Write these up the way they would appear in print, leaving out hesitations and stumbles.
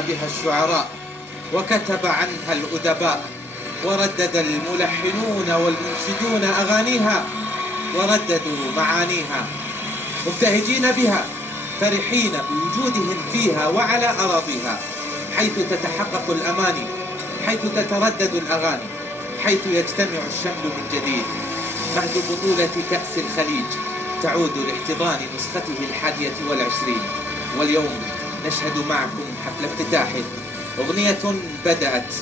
غنى بها الشعراء وكتب عنها الأدباء، وردد الملحنون والمنشدون أغانيها ورددوا معانيها، مبتهجين بها فرحين بوجودهم فيها وعلى أراضيها، حيث تتحقق الأماني، حيث تتردد الأغاني، حيث يجتمع الشمل من جديد. مهد بطولة كأس الخليج تعود لاحتضان نسخته 21، واليوم نشهد معكم حفل افتتاح أغنية بدأت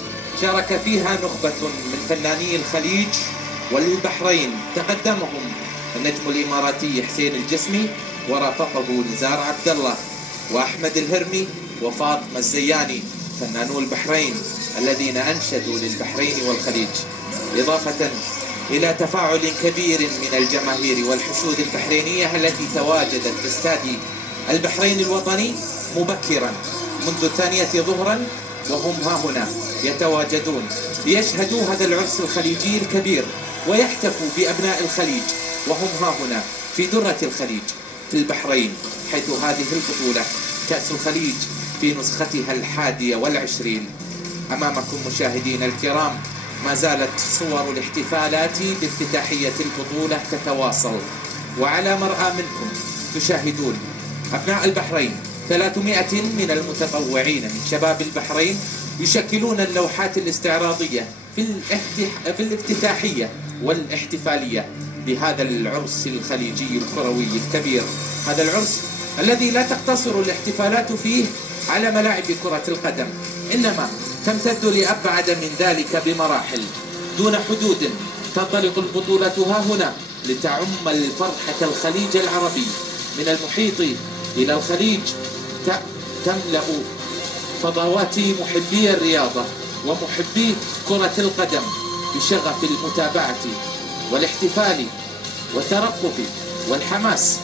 شارك فيها نخبة من فناني الخليج والبحرين، تقدمهم النجم الإماراتي حسين الجسمي، ورافقه نزار عبد الله وأحمد الهرمي وفاطمة الزياني فنانو البحرين الذين أنشدوا للبحرين والخليج، إضافة إلى تفاعل كبير من الجماهير والحشود البحرينية التي تواجدت في استاد البحرين الوطني مبكرا منذ 2 ظهرا، وهم ها هنا يتواجدون ليشهدوا هذا العرس الخليجي الكبير ويحتفوا بأبناء الخليج وهم ها هنا في درة الخليج في البحرين، حيث هذه البطولة كأس الخليج في نسختها 21. أمامكم مشاهدينا الكرام ما زالت صور الاحتفالات بافتتاحية البطولة تتواصل، وعلى مرأى منكم تشاهدون أبناء البحرين 300 من المتطوعين من شباب البحرين يشكلون اللوحات الاستعراضية في الافتتاحية والاحتفالية بهذا العرس الخليجي الكروي الكبير، هذا العرس الذي لا تقتصر الاحتفالات فيه على ملاعب كرة القدم، إنما تمتد لأبعد من ذلك بمراحل دون حدود. تنطلق البطولة ها هنا لتعم الفرحة الخليج العربي من المحيط إلى الخليج، تملأ فضوات محبي الرياضة ومحبي كرة القدم بشغف المتابعة والاحتفال والترقب والحماس